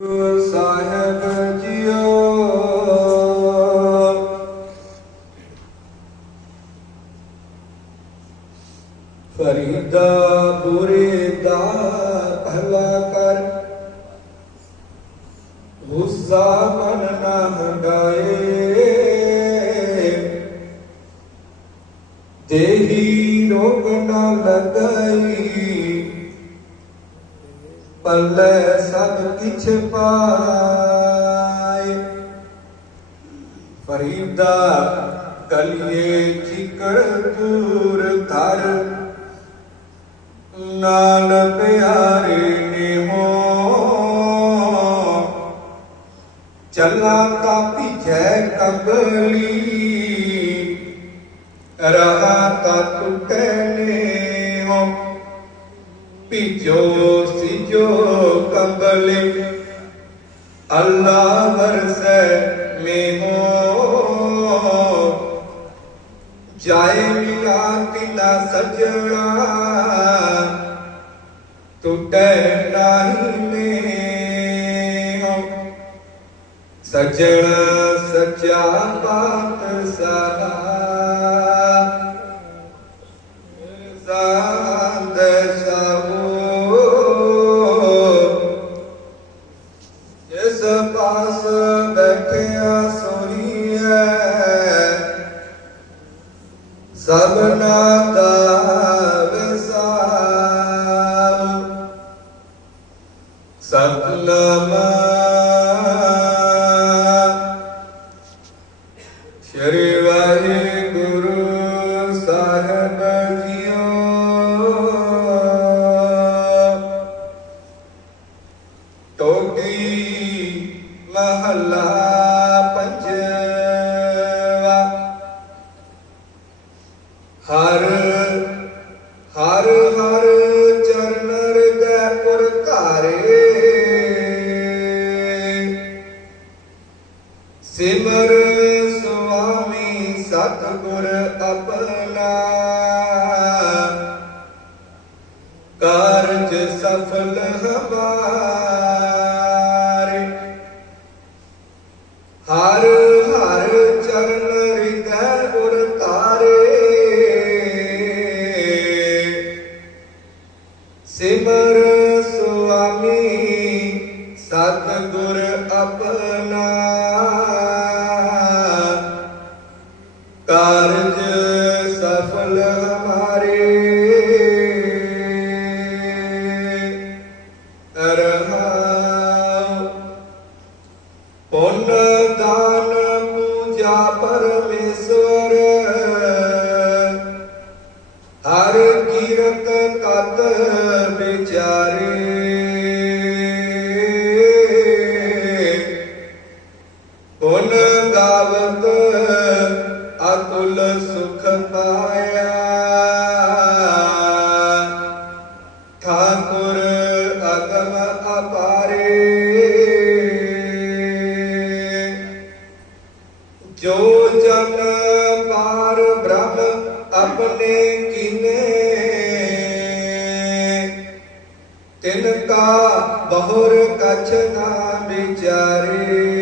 ਸਾਹਿਬ JIO. ਫਰੀਦਾ ਬੁਰੇ ਦਾ ਭਲਾ ਕਰ। ਗੁੱਸਾ ਮਨ ਨਾ ਹੰਡਾਏ ਦੇਹੀ ਰੋਗ ਨਾ ਲਗਾਈ। ਪੱਲੇ ਸਭ ਕਿਛ ਪਾਏ। ਫਰੀਦਾ ਕਲੀਏ ਚਿਕੜ ਦੂਰ ਧਰ ਨਾਲ ਪਿਆਰੇ ਨੇ ਹੋ। ਚੱਲਾ ਤਾਂ ਪਿਛੈ ਕੰਬਲੀ। ਰਹਾ ਤਾਂ ਟੁੱਟੇ ਨੇ ਹੋ। ਭਿਜੋ ਸਿਜੋ ਕੰਬਲੇ ਅੱਲਾ ਵਰਸੈ ਮੇਹੋ। ਜਾਏ ਮਿਲਾ ਤਿਨਾ ਸਜਣਾ, ਟੁੱਟੇ ਨਾਹੀ ਮੇਹੋ। ਸਜਣ ਸੱਚਾ ਬਾਤ Maranatha ਹਰ ਹਰ ਹਰ ਚਰਨ ਹਿਰਦੈ ਪੁਰ ਧਾਰੇ। ਸਿਮਰ ਸੁਆਮੀ ਸਤਿਗੁਰ ਆਪਣਾ। ਕਾਰਜ ਸਫਲ ਹਮਾਰੇ ਸਤਿਗੁਰ ਆਪਣਾ ਕਾਰਜ ਸਫਲ ਹਮਾਰੇ। ਰਹਾਉ ਪੁੰਨ ਦਾਨ ਪੂਜਾ ਪਰਮੇਸ਼ਵਰ। ਹਰ ਕੀਰਤ ਕਤ ਵਿਚਾਰੇ। ਸੁਖ ਪਾਇਆ ਠਾਕੁਰ ਅਗਮ ਅਪਾਰੇ। ਜੋ ਜਨ ਪਾਰ ਬ੍ਰਹਮ ਆਪਣੇ ਕੀਨੇ। ਤਿਨ ਕਾ ਬਹੁਰ ਕਛ ਨਾ ਵਿਚਾਰੇ।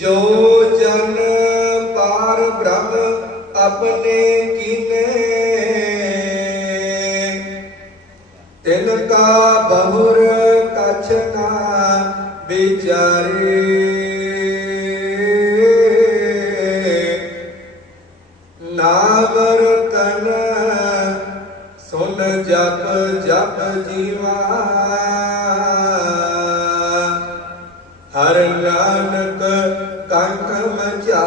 ਜੋ ਜਨ ਪਾਰ ਬ੍ਰਹਮ ਆਪਣੇ ਕੀਨੇ। ਤਿਨ ਕਾ ਬਹੁਰ ਕਛ ਨਾ ਵਿਚਾਰੇ। ਨਾਮ ਤਨ ਸੁਨ ਜਪ ਜਪ ਜੀਵਾ। ਹਰ ਨਾਨਕ ਕੰਖ ਮਚਾ